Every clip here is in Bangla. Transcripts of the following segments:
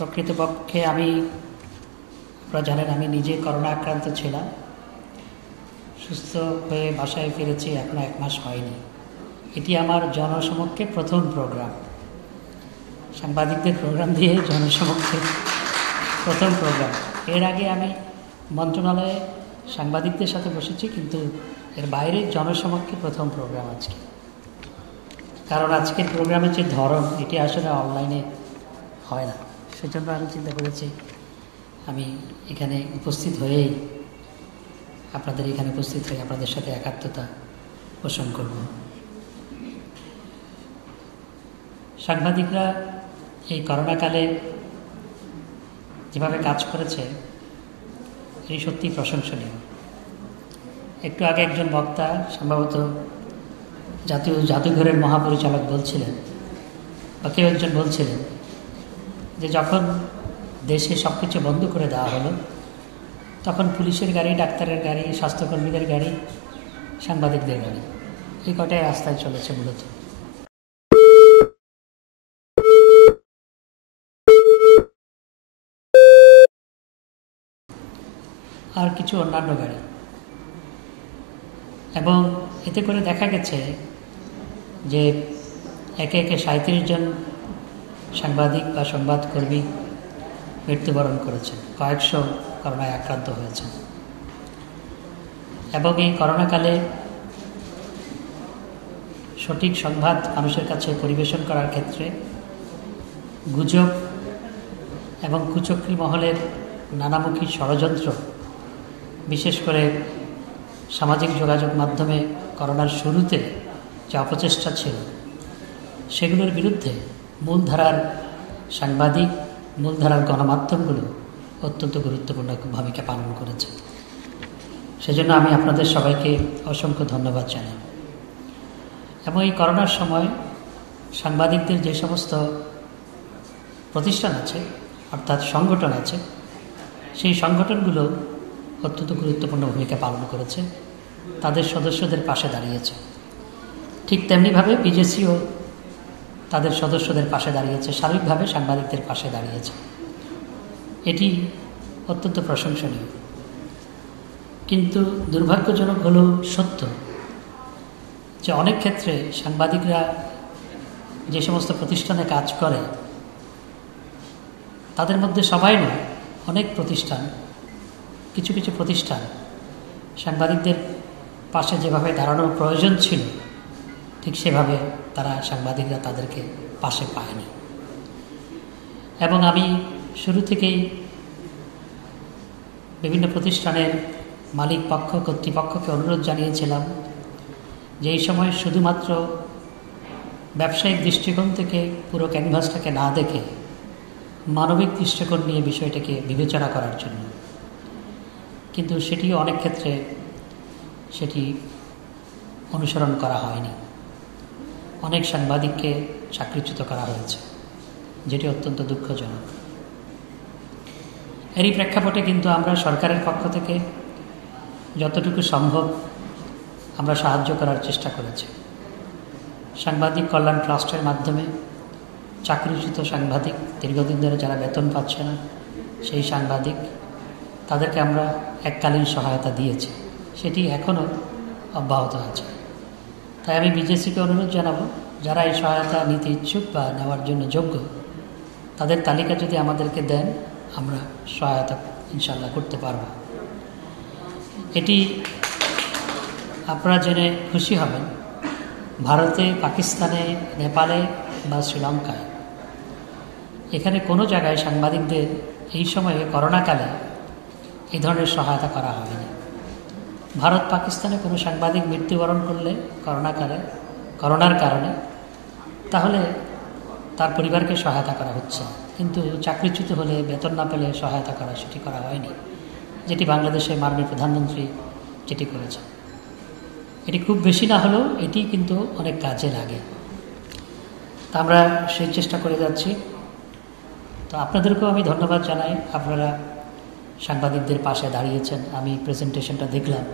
প্রকৃতপক্ষে আপনারা জানেন আমি নিজে করোনা আক্রান্ত ছিলাম। সুস্থ হয়ে বাসায় ফিরেছি, এখনো 1 মাস হয়নি। এটি আমার জনসমক্ষে প্রথম প্রোগ্রাম, সাংবাদিকদের প্রোগ্রাম দিয়ে জনসমক্ষে প্রথম প্রোগ্রাম। এর আগে আমি মন্ত্রণালয়ে সাংবাদিকদের সাথে বসেছি, কিন্তু এর বাইরে জনসমক্ষে প্রথম প্রোগ্রাম আজকে। কারণ আজকের প্রোগ্রামের যে ধরন, এটি আসলে অনলাইনে হয় না। সেজন্য আমি চিন্তা করেছি আমি এখানে উপস্থিত হয়েই আপনাদের সাথে একাত্মতা পোষণ করব। সাংবাদিকরা এই করোনাকালে যেভাবে কাজ করেছে এটি সত্যি প্রশংসনীয়। একটু আগে একজন বক্তা, সম্ভবত জাতীয় জাদুঘরের মহাপরিচালক বলছিলেন, বা কেউ একজন বলছিলেন যে যখন দেশে সব কিছু বন্ধ করে দেওয়া হলো, তখন পুলিশের গাড়ি, ডাক্তারের গাড়ি, স্বাস্থ্যকর্মীদের গাড়ি, সাংবাদিকদের গাড়ি, এই কটাই রাস্তায় চলেছে মূলত। আর কিছু অন্যান্য গাড়ি। এবং এতে করে দেখা গেছে যে একে একে 37 জন সাংবাদিক বা সংবাদকর্মী মৃত্যুবরণ করেছেন, কয়েকশো করোনায় আক্রান্ত হয়েছেন। এবং এই করোনাকালে সঠিক সংবাদ মানুষের কাছে পরিবেশন করার ক্ষেত্রে গুজব এবং কুচক্রী মহলের নানামুখী ষড়যন্ত্র, বিশেষ করে সামাজিক যোগাযোগ মাধ্যমে করোনার শুরুতে যে অপচেষ্টা ছিল, সেগুলোর বিরুদ্ধে মূলধারার সাংবাদিক, মূলধারার গণমাধ্যমগুলো অত্যন্ত গুরুত্বপূর্ণ ভূমিকা পালন করেছে। সেজন্য আমি আপনাদের সবাইকে অসংখ্য ধন্যবাদ জানাই। এবং এই করোনার সময় সাংবাদিকদের যে সমস্ত প্রতিষ্ঠান আছে, অর্থাৎ সংগঠন আছে, সেই সংগঠনগুলো অত্যন্ত গুরুত্বপূর্ণ ভূমিকা পালন করেছে, তাদের সদস্যদের পাশে দাঁড়িয়েছে। ঠিক তেমনিভাবে বিজেসিও তাদের সদস্যদের পাশে দাঁড়িয়েছে, সার্বিকভাবে সাংবাদিকদের পাশে দাঁড়িয়েছে। এটি অত্যন্ত প্রশংসনীয়। কিন্তু দুর্ভাগ্যজনক হলেও সত্য যে অনেক ক্ষেত্রে সাংবাদিকরা যে সমস্ত প্রতিষ্ঠানে কাজ করে, তাদের মধ্যে সবাই নয়, অনেক প্রতিষ্ঠান, কিছু কিছু প্রতিষ্ঠান সাংবাদিকদের পাশে যেভাবে দাঁড়ানোর প্রয়োজন ছিল, ঠিক সেভাবে সাংবাদিকরা তাদেরকে পাশে পায়নি। এবং আমি শুরু থেকেই বিভিন্ন প্রতিষ্ঠানের মালিক পক্ষ, কর্তৃপক্ষকে অনুরোধ জানিয়েছিলাম যে এই সময় শুধুমাত্র ব্যবসায়িক দৃষ্টিকোণ থেকে পুরো ক্যানভাসটাকে না দেখে মানবিক দৃষ্টিকোণ নিয়ে বিষয়টাকে বিবেচনা করার জন্য। কিন্তু সেটিও অনেক ক্ষেত্রে সেটি অনুসরণ করা হয়নি। অনেক সাংবাদিককে চাকরিচ্যুত করা হয়েছে, যেটি অত্যন্ত দুঃখজনক। এরই প্রেক্ষাপটে কিন্তু আমরা সরকারের পক্ষ থেকে যতটুকু সম্ভব আমরা সাহায্য করার চেষ্টা করেছি। সাংবাদিক কল্যাণ ট্রাস্টের মাধ্যমে চাকরিচ্যুত সাংবাদিক, দীর্ঘদিন ধরে যারা বেতন পাচ্ছে না, সেই সাংবাদিক, তাদেরকে আমরা এককালীন সহায়তা দিয়েছি, সেটি এখনও অব্যাহত আছে। তাই আমি বিজেসিকে অনুরোধ জানাবো, যারা এই সহায়তা নিতে ইচ্ছুক বা নেওয়ার জন্য যোগ্য, তাদের তালিকা যদি আমাদেরকে দেন, আমরা সহায়তা ইনশাল্লাহ করতে পারব। এটি আপনারা জেনে খুশি হবেন, ভারতে, পাকিস্তানে, নেপালে বা শ্রীলঙ্কায় এখানে কোনো জায়গায় সাংবাদিকদের এই সময়ে করোনাকালে এই ধরনের সহায়তা করা হয়নি। ভারত, পাকিস্তানে কোনো সাংবাদিক মৃত্যুবরণ করলে করোনার কারণে, তাহলে তার পরিবারকে সহায়তা করা হচ্ছে, কিন্তু চাকরিচ্যুত হলে, বেতন না পেলে সহায়তা করা, সেটি করা হয়নি, যেটি বাংলাদেশের মাননীয় প্রধানমন্ত্রী যেটি করেছেন। এটি খুব বেশি না হলেও এটি কিন্তু অনেক কাজে লাগে। তা আমরা সেই চেষ্টা করে যাচ্ছি। তো আপনাদেরকেও আমি ধন্যবাদ জানাই, আপনারা সাংবাদিকদের পাশে দাঁড়িয়েছেন। আমি প্রেজেন্টেশনটা দেখলাম,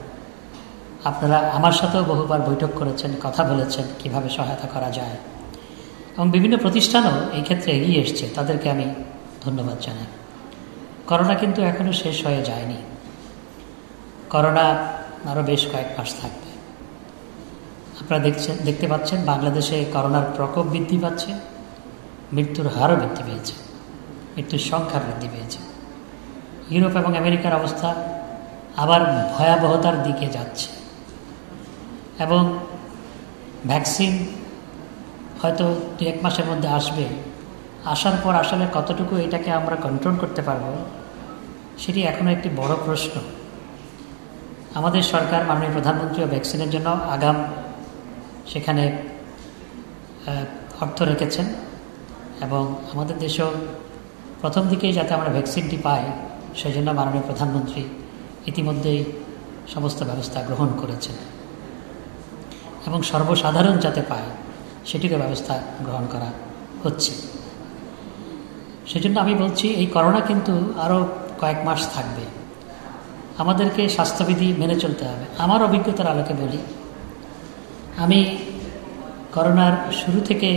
আপনারা আমার সাথেও বহুবার বৈঠক করেছেন, কথা বলেছেন কিভাবে সহায়তা করা যায়, এবং বিভিন্ন প্রতিষ্ঠানও এই ক্ষেত্রে এগিয়ে এসছে, তাদেরকে আমি ধন্যবাদ জানাই। করোনা কিন্তু এখনও শেষ হয়ে যায়নি। করোনা আরও বেশ কয়েক মাস থাকবে। আপনারা দেখতে পাচ্ছেন বাংলাদেশে করোনার প্রকোপ বৃদ্ধি পাচ্ছে, মৃত্যুর হারও বৃদ্ধি পেয়েছে, মৃত্যুর সংখ্যা বৃদ্ধি পেয়েছে। ইউরোপ এবং আমেরিকার অবস্থা আবার ভয়াবহতার দিকে যাচ্ছে এবং ভ্যাকসিন হয়তো 2-1 মাসের মধ্যে আসবে। আসার পর আসলে কতটুকু এটাকে আমরা কন্ট্রোল করতে পারবো সেটি এখনও একটি বড় প্রশ্ন। আমাদের সরকার মাননীয় প্রধানমন্ত্রীও ভ্যাকসিনের জন্য আগাম সেখানে অর্থ রেখেছেন এবং আমাদের দেশেও প্রথম দিকেই যাতে আমরা ভ্যাকসিনটি পাই সেই জন্য মাননীয় প্রধানমন্ত্রী ইতিমধ্যেই সমস্ত ব্যবস্থা গ্রহণ করেছেন এবং সর্বসাধারণ যাতে পায় সেটিরও ব্যবস্থা গ্রহণ করা হচ্ছে। সেজন্য আমি বলছি এই করোনা কিন্তু আরও কয়েক মাস থাকবে। আমাদেরকে স্বাস্থ্যবিধি মেনে চলতে হবে। আমার অভিজ্ঞতার আলোকে বলি, আমি করোনার শুরু থেকে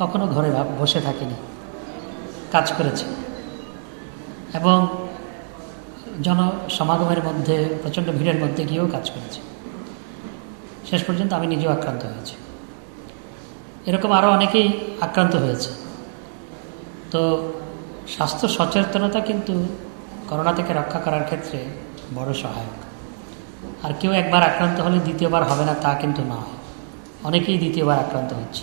কখনো ঘরে বসে থাকিনি, কাজ করেছি এবং জনসমাগমের মধ্যে প্রচণ্ড ভিড়ের মধ্যে গিয়েও কাজ করেছি। শেষ পর্যন্ত আমি নিজেও আক্রান্ত হয়েছি, এরকম আরও অনেকেই আক্রান্ত হয়েছে। তো স্বাস্থ্য সচেতনতা কিন্তু করোনা থেকে রক্ষা করার ক্ষেত্রে বড় সহায়ক। আর কেউ একবার আক্রান্ত হলে দ্বিতীয়বার হবে না তা কিন্তু নয়, অনেকেই দ্বিতীয়বার আক্রান্ত হচ্ছে।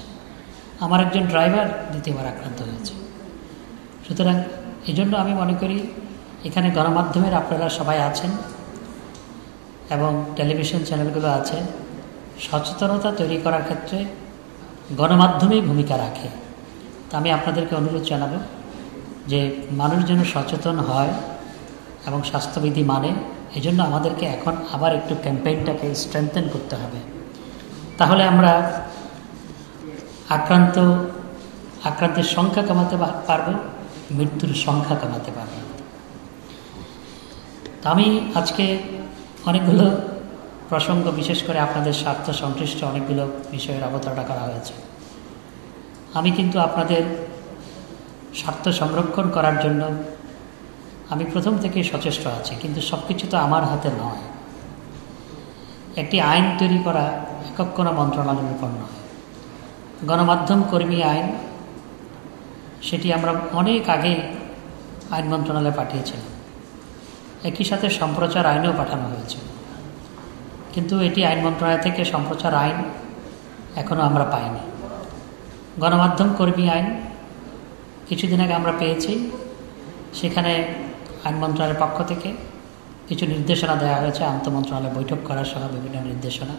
আমার একজন ড্রাইভার দ্বিতীয়বার আক্রান্ত হয়েছে। সুতরাং এই জন্য আমি মনে করি এখানে গণমাধ্যমের আপনারা সবাই আছেন এবং টেলিভিশন চ্যানেলগুলো আছে, সচেতনতা তৈরি করার ক্ষেত্রে গণমাধ্যমেই ভূমিকা রাখে। তা আমি আপনাদেরকে অনুরোধ জানাবো যে মানুষ যেন সচেতন হয় এবং স্বাস্থ্যবিধি মানে। এই জন্য আমাদেরকে এখন আবার একটু ক্যাম্পেইনটাকে স্ট্রেংথেন করতে হবে, তাহলে আমরা আক্রান্তের সংখ্যা কমাতে পারব, মৃত্যুর সংখ্যা কমাতে পারব। তা আমি আজকে অনেকগুলো প্রসঙ্গ, বিশেষ করে আপনাদের স্বার্থ সংশ্লিষ্ট অনেকগুলো বিষয়ের অবতারণা করা হয়েছে। আমি কিন্তু আপনাদের স্বার্থ সংরক্ষণ করার জন্য আমি প্রথম থেকেই সচেষ্ট আছি, কিন্তু সব কিছু তো আমার হাতে নয়। একটি আইন তৈরি করা একক কোনো মন্ত্রণালয়ের উপর নয়। গণমাধ্যম কর্মী আইন, সেটি আমরা অনেক আগে আইন মন্ত্রণালয়ে পাঠিয়েছিলাম। একই সাথে সম্প্রচার আইনও পাঠানো হয়েছে, কিন্তু এটি আইন মন্ত্রণালয় থেকে সম্প্রচার আইন এখনও আমরা পাইনি। গণমাধ্যম কর্মী আইন কিছুদিন আগে আমরা পেয়েছি, সেখানে আইন মন্ত্রণালয়ের পক্ষ থেকে কিছু নির্দেশনা দেওয়া হয়েছে, আন্তঃমন্ত্রণালয় বৈঠক করার সহ বিভিন্ন নির্দেশনা।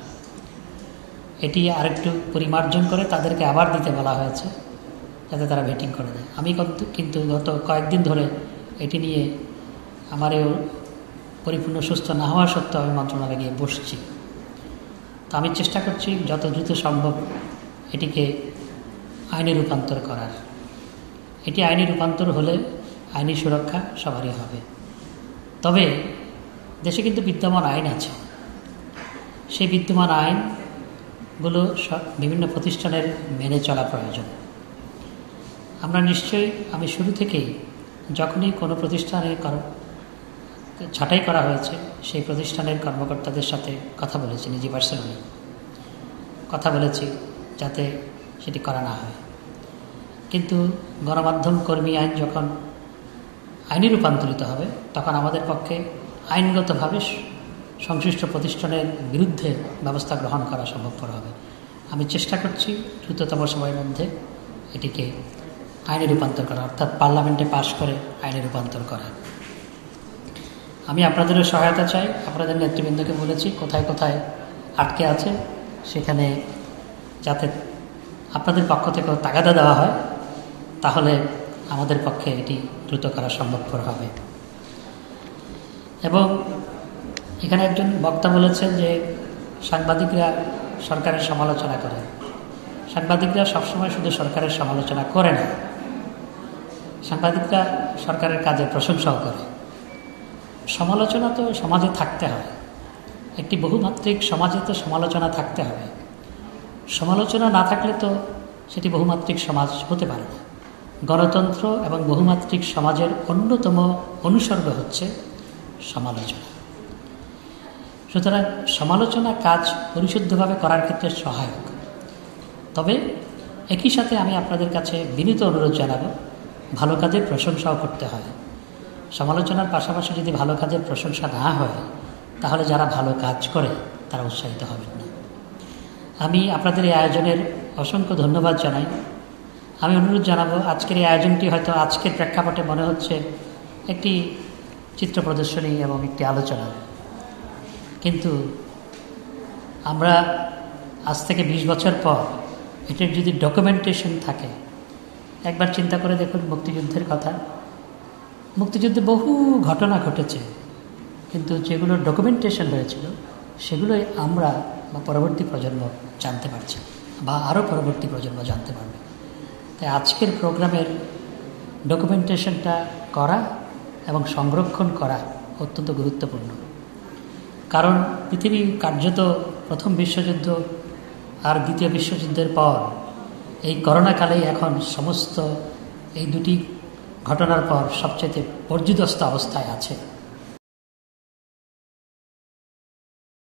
এটি আরেকটু পরিমার্জন করে তাদেরকে আবার দিতে বলা হয়েছে, যাতে তারা ভেটিং করে দেয়। আমি কিন্তু গত কয়েকদিন ধরে এটি নিয়ে আমারও পরিপূর্ণ সুস্থ না হওয়া সত্ত্বেও আমি মন্ত্রণালয়ে গিয়ে বসছি। তো আমি চেষ্টা করছি যত দ্রুত সম্ভব এটিকে আইনে রূপান্তর করার। এটি আইনে রূপান্তর হলে আইনি সুরক্ষা সবারই হবে। তবে দেশে কিন্তু বিদ্যমান আইন আছে, সেই বিদ্যমান আইনগুলো বিভিন্ন প্রতিষ্ঠানের মেনে চলা প্রয়োজন। আমরা নিশ্চয়ই, আমি শুরু থেকেই যখনই কোনো প্রতিষ্ঠানের ছাঁটাই করা হয়েছে সেই প্রতিষ্ঠানের কর্মকর্তাদের সাথে কথা বলেছি, নিজে পার্সোনালি কথা বলেছি যাতে সেটি করা না হয়। কিন্তু গণমাধ্যম কর্মী আইন যখন আইনে রূপান্তরিত হবে তখন আমাদের পক্ষে আইনগতভাবে সংশ্লিষ্ট প্রতিষ্ঠানের বিরুদ্ধে ব্যবস্থা গ্রহণ করা সম্ভবপর হবে। আমি চেষ্টা করছি দ্রুততম সময়ের মধ্যে এটিকে আইনে রূপান্তর করা, অর্থাৎ পার্লামেন্টে পাশ করে আইনে রূপান্তর করা। আমি আপনাদেরও সহায়তা চাই। আপনাদের নেতৃবৃন্দকে বলেছি কোথায় কোথায় আটকে আছে সেখানে যাতে আপনাদের পক্ষ থেকেও তাগাদা দেওয়া হয়, তাহলে আমাদের পক্ষে এটি দ্রুত করা সম্ভবপর হবে। এবং এখানে একজন বক্তা বলেছেন যে সাংবাদিকরা সরকারের সমালোচনা করে। সাংবাদিকরা সবসময় শুধু সরকারের সমালোচনা করে না, সাংবাদিকরা সরকারের কাজের প্রশংসাও করে। সমালোচনা তো সমাজে থাকতে হয়, একটি বহুমাত্রিক সমাজে তো সমালোচনা থাকতে হবে। সমালোচনা না থাকলে তো সেটি বহুমাত্রিক সমাজ হতে পারে না। গণতন্ত্র এবং বহুমাত্রিক সমাজের অন্যতম অনুসর্গ হচ্ছে সমালোচনা। সুতরাং সমালোচনা কাজ পরিশুদ্ধভাবে করার ক্ষেত্রে সহায়ক। তবে একই সাথে আমি আপনাদের কাছে বিনীত অনুরোধ জানাবো, ভালো কাজের প্রশংসাও করতে হয়। সমালোচনার পাশাপাশি যদি ভালো কাজের প্রশংসা না হয়, তাহলে যারা ভালো কাজ করে তারা উৎসাহিত হবেন না। আমি আপনাদের এই আয়োজনের অসংখ্য ধন্যবাদ জানাই। আমি অনুরোধ জানাবো, আজকের এই আয়োজনটি হয়তো আজকের প্রেক্ষাপটে মনে হচ্ছে একটি চিত্র প্রদর্শনী এবং একটি আলোচনা, কিন্তু আমরা আজ থেকে 20 বছর পর এটার যদি ডকুমেন্টেশন থাকে, একবার চিন্তা করে দেখুন মুক্তিযুদ্ধের কথা। মুক্তিযুদ্ধে বহু ঘটনা ঘটেছে, কিন্তু যেগুলো ডকুমেন্টেশন হয়েছিল সেগুলোই আমরা বা পরবর্তী প্রজন্ম জানতে পারছি, বা আরও পরবর্তী প্রজন্ম জানতে পারবে। তাই আজকের প্রোগ্রামের ডকুমেন্টেশনটা করা এবং সংরক্ষণ করা অত্যন্ত গুরুত্বপূর্ণ। কারণ পৃথিবী কার্যত প্রথম বিশ্বযুদ্ধ আর দ্বিতীয় বিশ্বযুদ্ধের পর এই করোনাকালেই এখন সমস্ত এই দুটি ঘটনার পর সবচেয়ে পর্যুদস্ত অবস্থায় আছে।